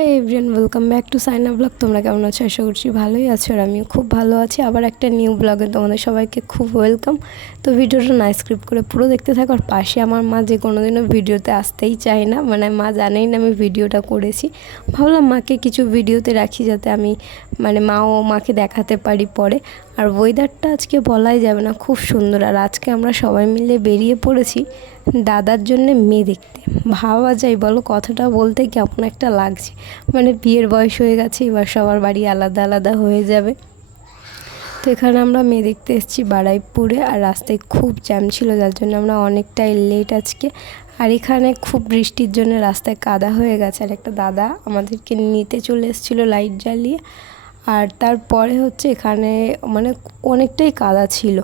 Hey everyone, welcome back to Saina blog. তোমরা কেমন আছো? আশা করছি ভালোই আছো, আর আমিও খুব ভালো আছি। আবার একটা নিউ ব্লগে তোমাদের সবাইকে খুব ওয়েলকাম। তো ভিডিওটা না স্ক্রিপ্ট করে পুরো দেখতে থাকো। আর পাশে আমার মা, যে কোনোদিনও ভিডিওতে আসতেই চায় না, মানে মা জানেই না আমি ভিডিওটা করেছি। ভাবলাম মাকে কিছু ভিডিওতে রাখি, যাতে আমি মাকে দেখাতে পারি পরে। আর ওয়েদারটা আজকে বলাই যাবে না, খুব সুন্দর। আর আজকে আমরা সবাই মিলে বেরিয়ে পড়েছি দাদার জন্যে মেয়ে দেখতে। ভাবা যায় বলো, কথাটা বলতে কেমন একটা লাগছে। মানে বিয়ের বয়স হয়ে গেছে, এবার সবার বাড়ি আলাদা আলাদা হয়ে যাবে। তো এখানে আমরা মেয়ে দেখতে এসেছি বারুইপুরে, আর রাস্তায় খুব জ্যাম ছিল, যার জন্য আমরা অনেকটাই লেট আজকে। আর এখানে খুব বৃষ্টির জন্য রাস্তায় কাদা হয়ে গেছে। আর একটা দাদা আমাদেরকে নিতে চলে এসেছিলো লাইট জ্বালিয়ে। আর তারপরে হচ্ছে এখানে অনেকটাই কাদা ছিল,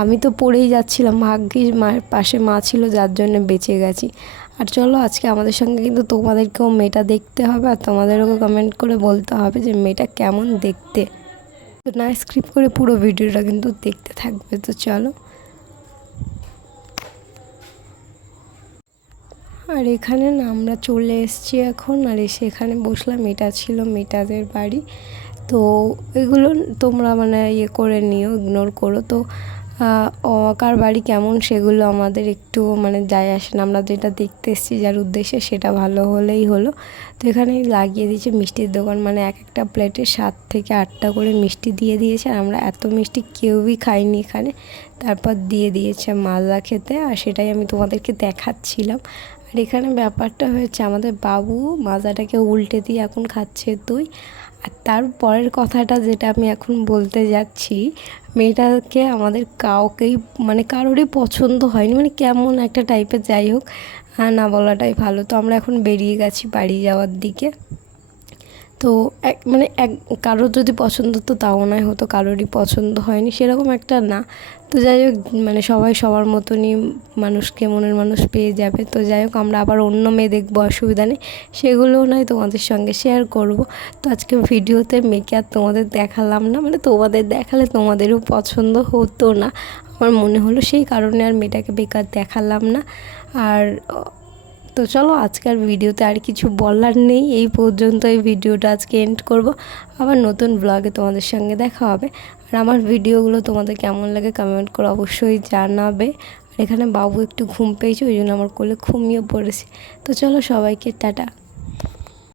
আমি তো পড়েই যাচ্ছিলাম। ভাগ্যিস পাশে মা ছিল, যার জন্য বেঁচে গেছি। আর চলো, আজকে আমাদের সঙ্গে কিন্তু তোমাদেরকেও মেয়েটা দেখতে হবে, আর তোমাদেরকেও কমেন্ট করে বলতে হবে যে মেয়েটা কেমন দেখতে। তো না স্ক্রিপ্ট করে পুরো ভিডিওটা কিন্তু দেখতে থাকবে। তো চলো। আর এখানে না আমরা চলে এসেছি এখন, আর এসে এখানে বসলাম। এটা ছিল মেয়েটাদের বাড়ি। তো এগুলো তোমরা করে নিও, ইগনোর করো। তো কার বাড়ি কেমন সেগুলো আমাদের একটু যায় আসে না। আমরা যেটা দেখতে এসেছি, যার উদ্দেশ্যে, সেটা ভালো হলেই হলো। তো এখানে লাগিয়ে দিয়েছে মিষ্টির দোকান, এক একটা প্লেটে 7 থেকে 8টা করে মিষ্টি দিয়ে দিয়েছে। আর আমরা এত মিষ্টি কেউই খাইনি এখানে। তারপর দিয়ে দিয়েছে মাজা খেতে, আর সেটাই আমি তোমাদেরকে দেখাচ্ছিলাম। আর এখানে ব্যাপারটা হয়েছে, আমাদের বাবু মাজাটাকে উল্টে দিয়ে এখন খাচ্ছে দই। আর তার পরের কথাটা যেটা আমি এখন বলতে যাচ্ছি, মেয়েটাকে আমাদের কারোরই পছন্দ হয়নি, কেমন একটা টাইপের। যাই হোক, না বলাটাই ভালো। তো আমরা এখন বেরিয়ে গেছি বাড়ি যাওয়ার দিকে। তো কারোর যদি পছন্দ হতো তাও নয় হতো, কারোরই পছন্দ হয়নি সেরকম একটা না। তো যাই হোক, সবাই সবার মতনই মানুষকে, মনের মানুষ পেয়ে যাবে। তো যাই হোক, আমরা আবার অন্য মেয়ে দেখবো, অসুবিধা নেই, সেগুলোও নয় তোমাদের সঙ্গে শেয়ার করব। তো আজকে ভিডিওতে মেয়েকে আর তোমাদের দেখালাম না, তোমাদের দেখালে তোমাদেরও পছন্দ হতো না, আমার মনে হলো, সেই কারণে আর মেয়েটাকে বেকার দেখালাম না। আর তো চলো, আজকের ভিডিওতে আর কিছু বলার নেই, এই পর্যন্ত এই ভিডিওটা আজকে এন্ড করব। আবার নতুন ব্লগে তোমাদের সঙ্গে দেখা হবে। আর আমার ভিডিওগুলো তোমাদের কেমন লাগে কমেন্ট করে অবশ্যই জানাবে। আর এখানে বাবু একটু ঘুম পেয়েছে, ওই জন্য আমার কোলে ঘুমিয়ে পড়েছে। তো চলো, সবাইকে টাটা।